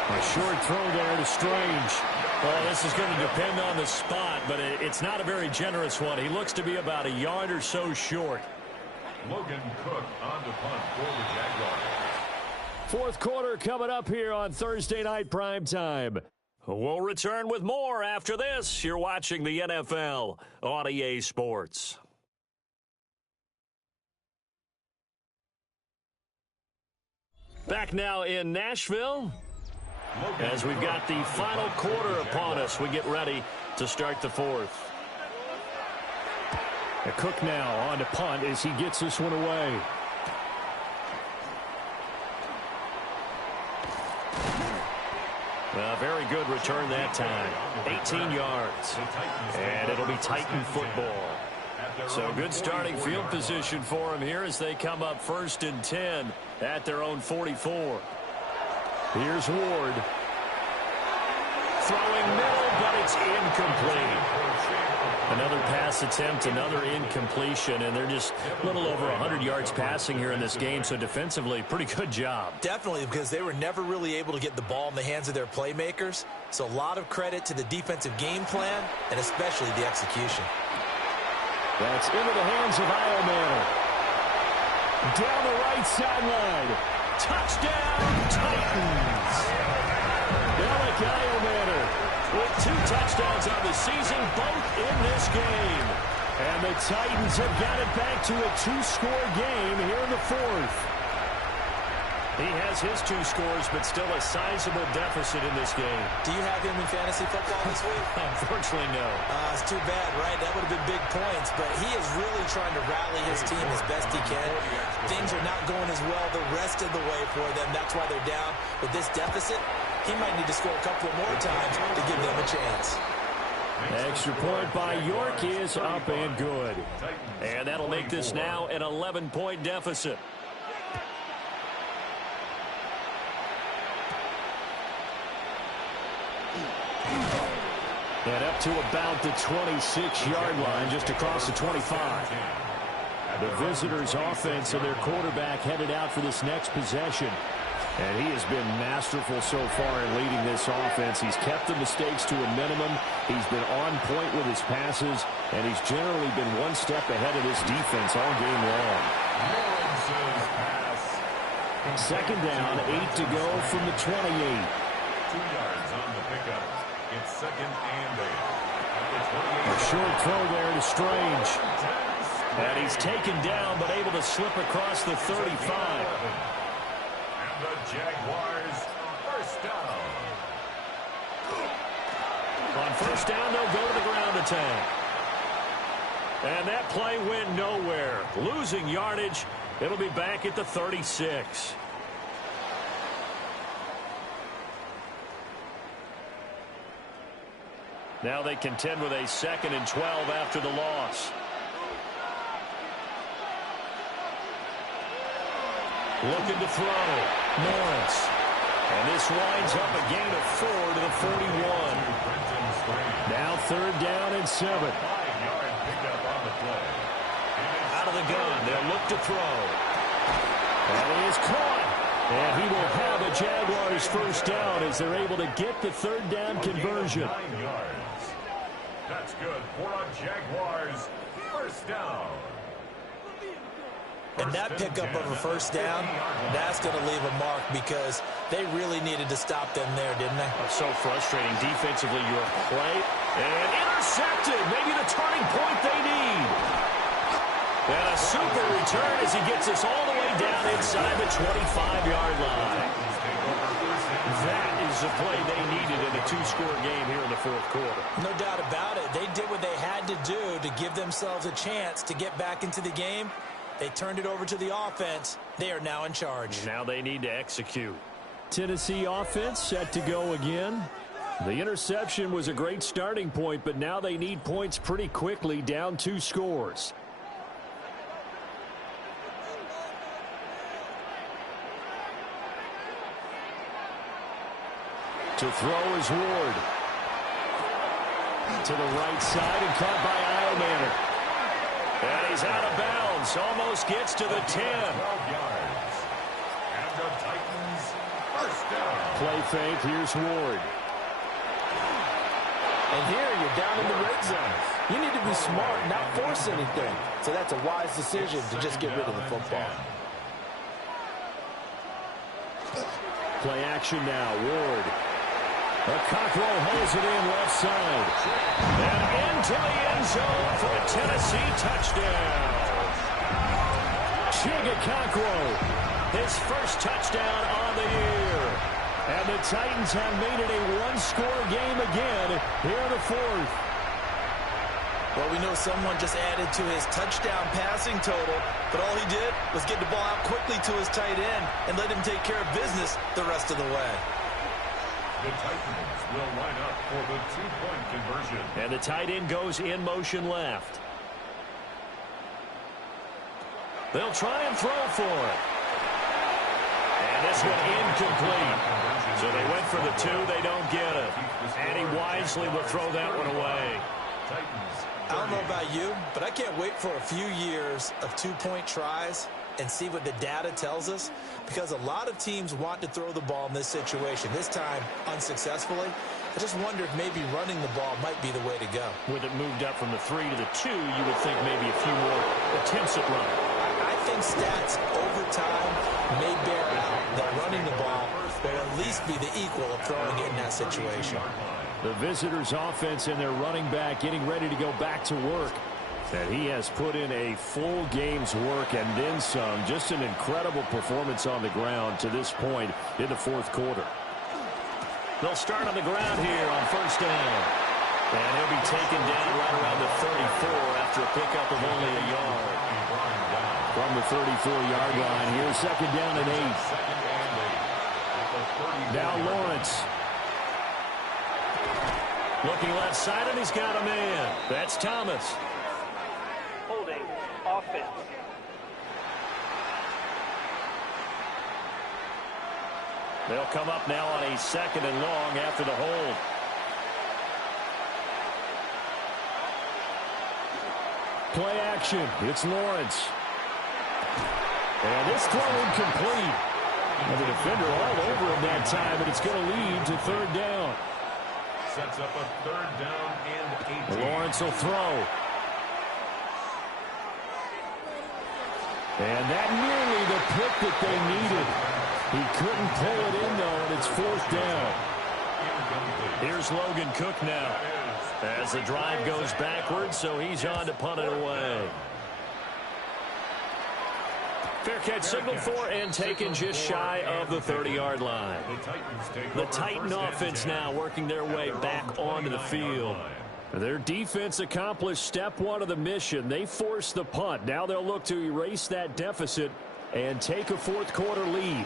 A short throw there to Strange. Well, this is going to depend on the spot, but it's not a very generous one. He looks to be about a yard or so short. Logan Cook on the punt for the Jaguars. Fourth quarter coming up here on Thursday Night Primetime. We'll return with more after this. You're watching the NFL on EA Sports. Back now in Nashville. As we've got the final quarter upon us, we get ready to start the fourth. Cook now on to punt as he gets this one away. A very good return that time. 18 yards. And it'll be Titan football. So good starting field position for him here as they come up 1st and 10 at their own 44. Here's Ward. Throwing middle, but it's incomplete. Another pass attempt, another incompletion, and they're just a little over 100 yards passing here in this game, so defensively, pretty good job. Definitely, because they were never really able to get the ball in the hands of their playmakers, so a lot of credit to the defensive game plan, and especially the execution. That's into the hands of Iomanner. Down the right sideline. Touchdown, Titans! Alec Iomanner with 2 touchdowns on the season, both in this game. And the Titans have got it back to a 2-score game here in the fourth. He has his 2 scores, but still a sizable deficit in this game. Do you have him in fantasy football this week? Unfortunately, no. It's too bad, right? That would have been big points, but he is really trying to rally his team as best he can. Things are not going as well the rest of the way for them. That's why they're down. With this deficit, he might need to score a couple more times to give them a chance. Extra point by York is up and good. And that'll make this now an 11-point deficit. And up to about the 26-yard line, just across the 25. The visitors' offense and their quarterback headed out for this next possession. And he has been masterful so far in leading this offense. He's kept the mistakes to a minimum. He's been on point with his passes, and he's generally been one step ahead of this defense all game long. Second down, 8 to go from the 28. 2 yards on the pickup. It's 2nd and 8. A short throw there to Strange. And he's taken down, but able to slip across the 35. And the Jaguars, first down. On first down, they'll go to the ground attack. And that play went nowhere. Losing yardage. It'll be back at the 36. Now they contend with a 2nd and 12 after the loss. Looking to throw. Morris. And this winds up a gain of 4 to the 41. Now 3rd down and 7. 5-yard pickup on the play. Out of the gun. They'll look to throw. And he is caught. And he will have a Jaguars first down as they're able to get the 3rd down conversion. 9 yards. That's good for a Jaguars first first down. And that pickup of a first down, that's going to leave a mark because they really needed to stop them there, didn't they? Oh, so frustrating. Defensively, your play. And intercepted. Maybe the turning point they need. And a super return as he gets us all the way down inside the 25-yard line. That is the play they needed in a two-score game here in the fourth quarter. No doubt about it. They did what they had to do to give themselves a chance to get back into the game. They turned it over to the offense. They are now in charge. Now they need to execute. Tennessee offense set to go again. The interception was a great starting point, but now they need points pretty quickly, down 2 scores. To throw is Ward. To the right side and caught by Iomanner. And he's out of bounds. Almost gets to the 10. 12 yards. And the Titans first down. Play fake. Here's Ward. And here you're down in the red zone. You need to be smart, not force anything. So that's a wise decision to just get rid of the football. Play action now. Ward. Cockrell holds it in left side. And into the end zone for a Tennessee touchdown. Cockrell, his first touchdown on the year. And the Titans have made it a one-score game again here in the fourth. Well, we know someone just added to his touchdown passing total, but all he did was get the ball out quickly to his tight end and let him take care of business the rest of the way. The Titans will line up for the two-point conversion. And the tight end goes in motion left. They'll try and throw for it. And this one incomplete. So they went for the 2. They don't get it. And he wisely will throw that one away. I don't know about you, but I can't wait for a few years of two-point tries and see what the data tells us, because a lot of teams want to throw the ball in this situation. This time, unsuccessfully. I just wonder if maybe running the ball might be the way to go. With it moved up from the 3 to the 2, you would think maybe a few more attempts at running. I think stats over time may bear out that running the ball will at least be the equal of throwing it in that situation. The visitors' offense and their running back getting ready to go back to work. And he has put in a full game's work and then some. Just an incredible performance on the ground to this point in the fourth quarter. They'll start on the ground here on first down. And he'll be taken down right around the 34 after a pickup of only a yard. From the 34-yard line here, second down and 8. Now Lawrence. Looking left side, and he's got a man. That's Thomas. Holding offense. They'll come up now on a second and long after the hold. Play action. It's Lawrence. And this throw incomplete. And the defender all over him that time, and it's going to lead to third down. Sets up a third down and 18. Lawrence will throw. And that nearly the pick that they needed. He couldn't pull it in, though, and it's fourth down. Here's Logan Cook now as the drive goes backwards, so he's on to punt it away. Fair catch signaled for and taken just shy of the 30-yard line. The Titan offense now working their way back onto the field. Their defense accomplished step one of the mission. They forced the punt. Now they'll look to erase that deficit and take a fourth quarter lead.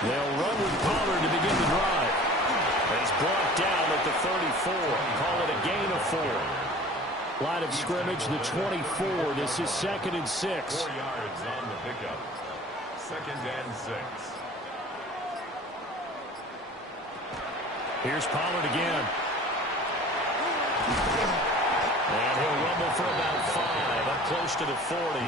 They'll run with Pollard to begin the drive. He's brought down at the 34. Call it a gain of 4. Line of scrimmage, the 24. This is 2nd and 6. 4 yards on the pickup. 2nd and 6. Here's Pollard again. And he'll rumble for about 5, up close to the 40.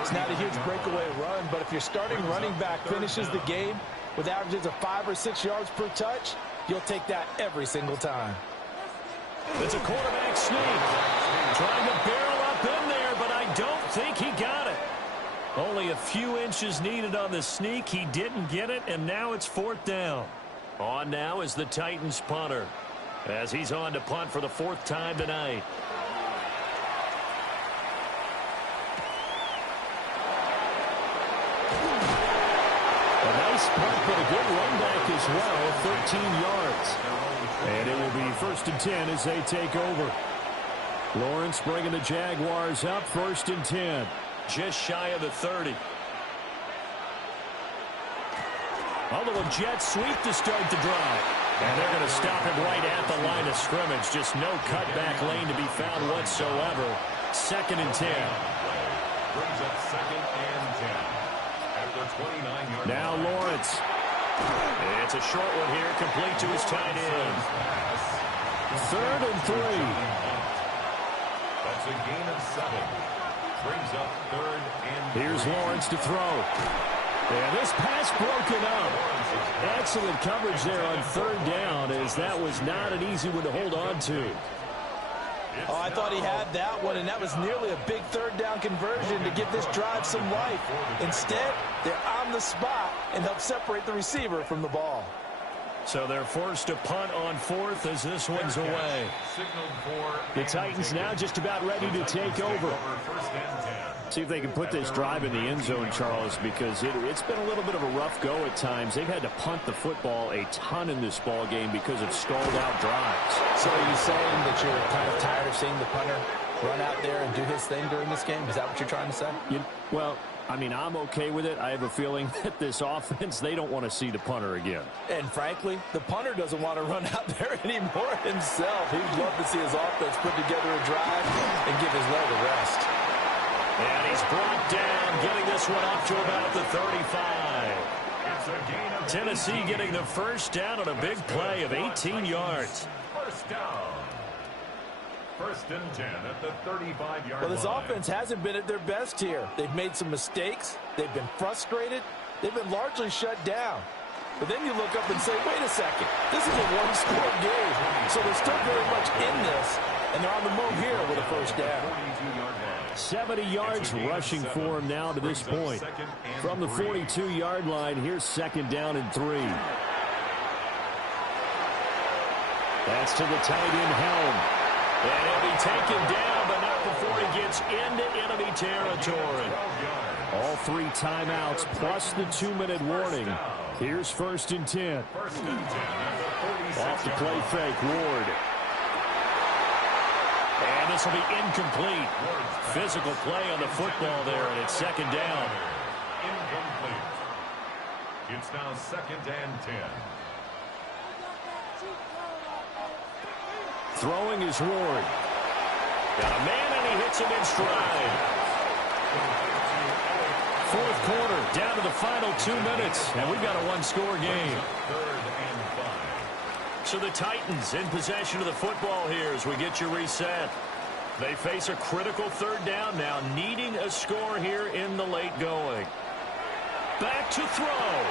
It's not a huge breakaway run, but if your starting running back finishes the game with averages of 5 or 6 yards per touch, you'll take that every single time. It's a quarterback sneak. Trying to barrel up in there, but I don't think he got it. Only a few inches needed on the sneak. He didn't get it, and now it's 4th down. On now is the Titans punter, as he's on to punt for the 4th time tonight. A nice punt, but a good run back as well, 13 yards. And it will be 1st and 10 as they take over. Lawrence bringing the Jaguars up, 1st and 10. Just shy of the 30. A little jet sweep to start the drive. And they're going to stop it right at the line of scrimmage. Just no cutback lane to be found whatsoever. 2nd and 10. Brings up 2nd and 10. At the 29-yard line. Now Lawrence. It's a short one here, complete to his tight end. 3rd and 3. That's a gain of 7. Brings up 3rd and 3. Here's Lawrence to throw. And this pass broken up. Excellent coverage there on 3rd down, as that was not an easy one to hold on to. Oh, I thought he had that one, and that was nearly a big 3rd down conversion to give this drive some life. Instead, they're on the spot and help separate the receiver from the ball. So they're forced to punt on 4th as this one's away. The Titans now just about ready to take over. See if they can put this drive in the end zone, Charles, because it's been a little bit of a rough go at times. They've had to punt the football a ton in this ball game because of stalled-out drives. So are you saying that you're kind of tired of seeing the punter run out there and do his thing during this game? Is that what you're trying to say? Well, I mean, I'm okay with it. I have a feeling that this offense, they don't want to see the punter again. And frankly, the punter doesn't want to run out there anymore himself. He'd love to see his offense put together a drive and give his leg a rest. And he's brought down, getting this one up to about the 35. Tennessee getting the 1st down on a big play of 18 yards. 1st down. 1st and 10 at the 35-yard line. Well, this offense hasn't been at their best here. They've made some mistakes. They've been frustrated. They've been largely shut down. But then you look up and say, wait a second, this is a one-score game. So they're still very much in this, and they're on the move here with a 1st down. 70 yards rushing for him now to this point. From the 42-yard line, here's 2nd down and 3. That's to the tight end Helm. And he'll be taken down, but not before he gets into enemy territory. All 3 timeouts plus the 2-minute warning. Here's 1st and 10. Off the play fake, Ward. And this will be incomplete. Physical play on the football there, and it's 2nd down. Incomplete. It's now 2nd and 10. Throwing is Ward. Got a man, and he hits him in stride. 4th quarter, down to the final 2 minutes, and we've got a 1-score game. 3rd and 5. So the Titans in possession of the football here as we get you reset. They face a critical 3rd down now, needing a score here in the late going. Back to throw.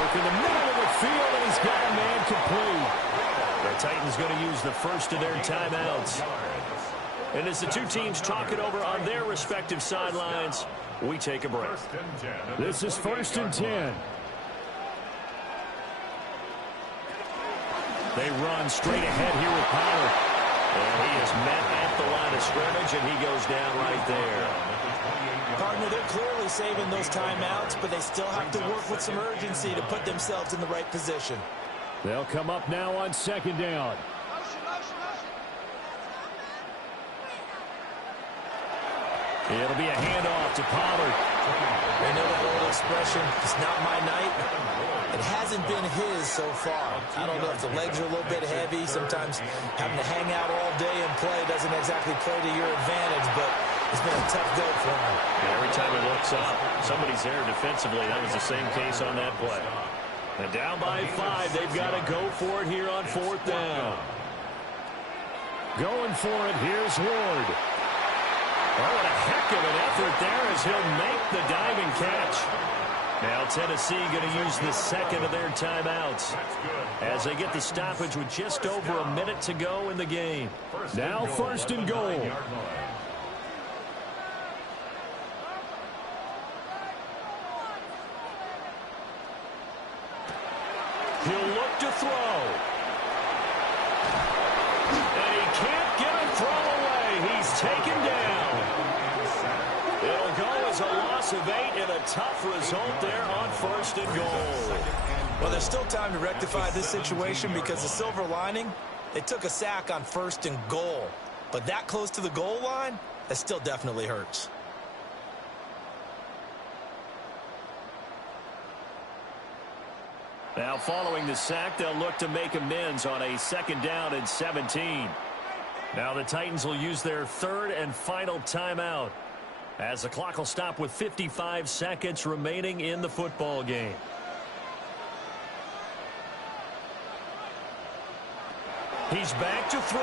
Working the middle of the field, and he's got a man complete. The Titans going to use the first of their timeouts. And as the two teams talk it over on their respective sidelines, we take a break. This is 1st and 10. They run straight ahead here with Pollard. And he is met at the line of scrimmage, and he goes down right there. Gardner, they're clearly saving those timeouts, but they still have to work with some urgency to put themselves in the right position. They'll come up now on 2nd down. It'll be a handoff to Pollard. They know that old expression, it's not my night. It hasn't been his so far. I don't know if the legs are a little bit heavy. Sometimes having to hang out all day and play doesn't exactly play to your advantage, but it's been a tough go for him. And every time he looks up, somebody's there defensively. That was the same case on that play. And down by 5, they've got to go for it here on 4th down. Going for it, here's Ward. Oh, what a heck of an effort there as he'll make the diving catch. Now Tennessee going to use the second of their timeouts as they get the stoppage with just over a minute to go in the game. Now first and goal. He'll look to throw. And he can't get a throw away. He's taken down. It'll go as a loss of 8 and a tough result there on first and goal. Well, there's still time to rectify this situation because the silver lining, they took a sack on first and goal. But that close to the goal line, that still definitely hurts. Now following the sack, they'll look to make amends on a second down and 17. Now the Titans will use their third and final timeout as the clock will stop with 55 seconds remaining in the football game. He's back to throw.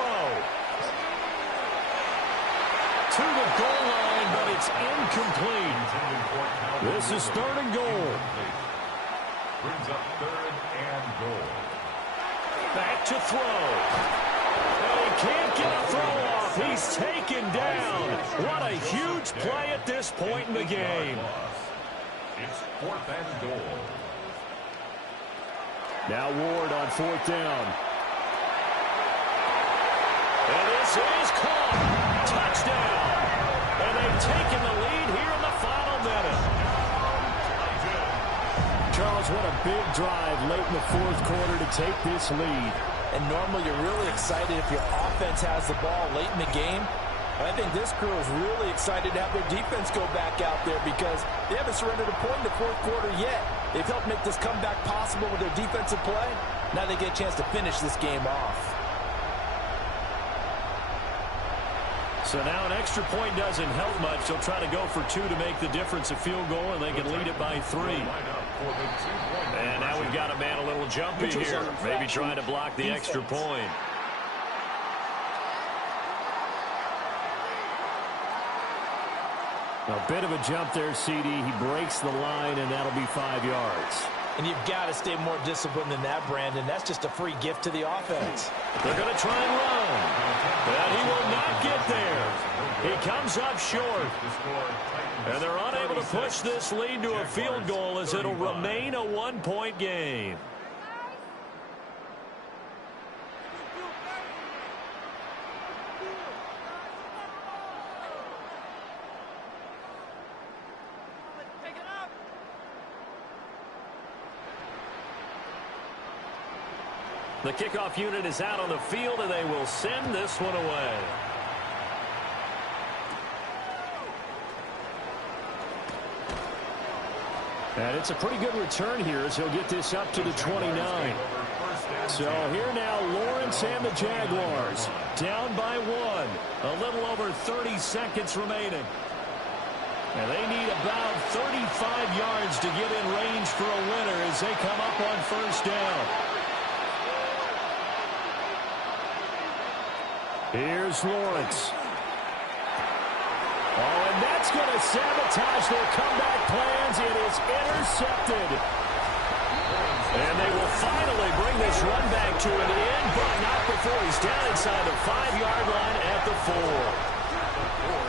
To the goal line, but it's incomplete. This is third and goal. Brings up third and goal. Back to throw. And he can't get a throw off. He's taken down. What a huge play at this point in the game. It's fourth and goal. Now Ward on fourth down. And this is caught. Touchdown. And they've taken the lead here in the final minute. Charles, what a big drive late in the fourth quarter to take this lead. And normally you're really excited if your offense has the ball late in the game. But I think this crew is really excited to have their defense go back out there because they haven't surrendered a point in the fourth quarter yet. They've helped make this comeback possible with their defensive play. Now they get a chance to finish this game off. So now an extra point doesn't help much. They'll try to go for 2 to make the difference a field goal, and they can lead it by 3. And now we've got a man a little jumpy here. Maybe trying to block the extra point. A bit of a jump there, CD. He breaks the line, and that'll be 5 yards. And you've got to stay more disciplined than that, Brandon. That's just a free gift to the offense. They're going to try and run. And he will not get there. He comes up short. And they're unable to push this lead to a field goal as it'll remain a 1-point game. The kickoff unit is out on the field, and they will send this one away. And it's a pretty good return here as he'll get this up to the 29. So here now, Lawrence and the Jaguars down by 1. A little over 30 seconds remaining. And they need about 35 yards to get in range for a winner as they come up on first down. Here's Lawrence. Oh, and that's going to sabotage their comeback plans. It is intercepted. And they will finally bring this run back to an end, but not before he's down inside the 5-yard line at the 4.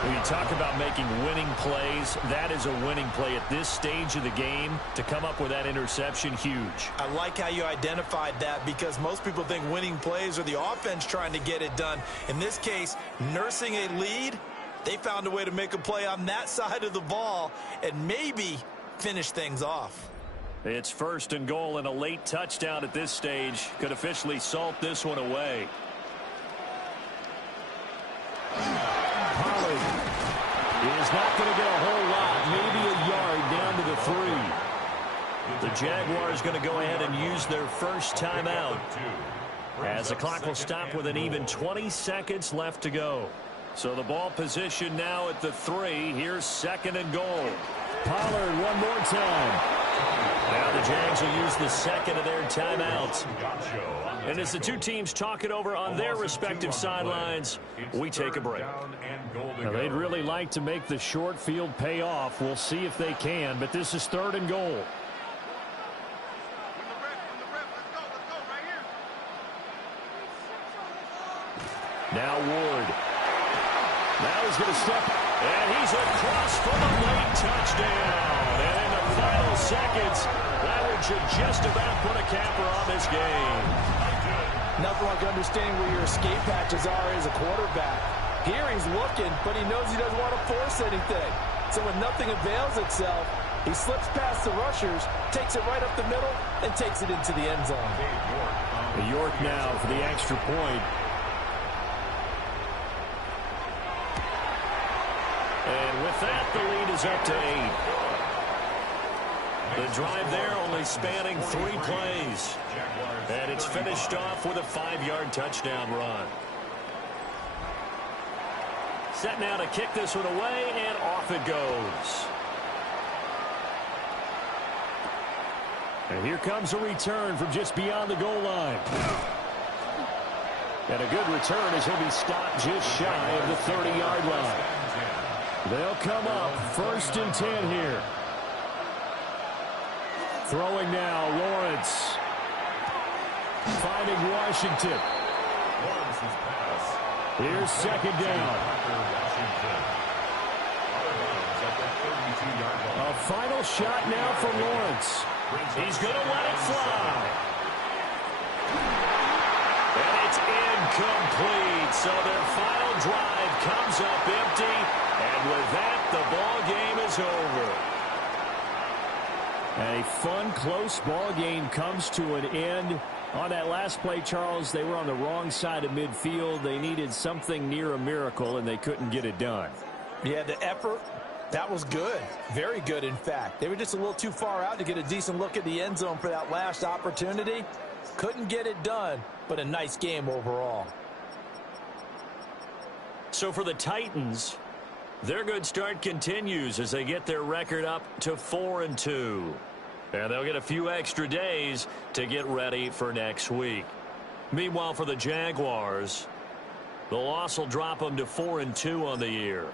When you talk about making winning plays, that is a winning play at this stage of the game. To come up with that interception, huge. I like how you identified that because most people think winning plays are the offense trying to get it done. In this case, nursing a lead, they found a way to make a play on that side of the ball and maybe finish things off. It's first and goal, and a late touchdown at this stage could officially salt this one away. Pollard is not going to get a whole lot, maybe a yard down to the 3. The Jaguars going to go ahead and use their first timeout as the clock will stop with an even 20 seconds left to go. So the ball position now at the 3. Here's second and goal. Pollard one more time. Now the Jags will use the second of their timeouts. And as the two teams talk it over on their respective sidelines, we take a break. Now they'd really like to make the short field pay off. We'll see if they can, but this is third and goal. Now Ward. Now he's going to step, and he's across for the late touchdown. And in the final seconds, that one should just about put a capper on this game. Nothing like understanding where your escape patches are as a quarterback. Here he's looking, but he knows he doesn't want to force anything. So when nothing avails itself, he slips past the rushers, takes it right up the middle, and takes it into the end zone. York now for the extra point. And with that, the lead is up to 8. The drive there only spanning 3 plays. And it's finished off with a 5-yard touchdown run. Set now to kick this one away, and off it goes. And here comes a return from just beyond the goal line. And a good return as he'll be stopped just shy of the 30-yard line. They'll come up 1st and 10 here. Throwing now, Lawrence. Finding Washington. Here's 2nd down. A final shot now for Lawrence. He's going to let it fly. And it's incomplete. So their final drive comes up empty. And with that, the ball game is over. A fun, close ball game comes to an end. On that last play, Charles, they were on the wrong side of midfield. They needed something near a miracle, and they couldn't get it done. Yeah, the effort, that was good. Very good, in fact. They were just a little too far out to get a decent look at the end zone for that last opportunity. Couldn't get it done, but a nice game overall. So for the Titans, their good start continues as they get their record up to 4-2. And they'll get a few extra days to get ready for next week. Meanwhile, for the Jaguars, the loss will drop them to 4-2 on the year.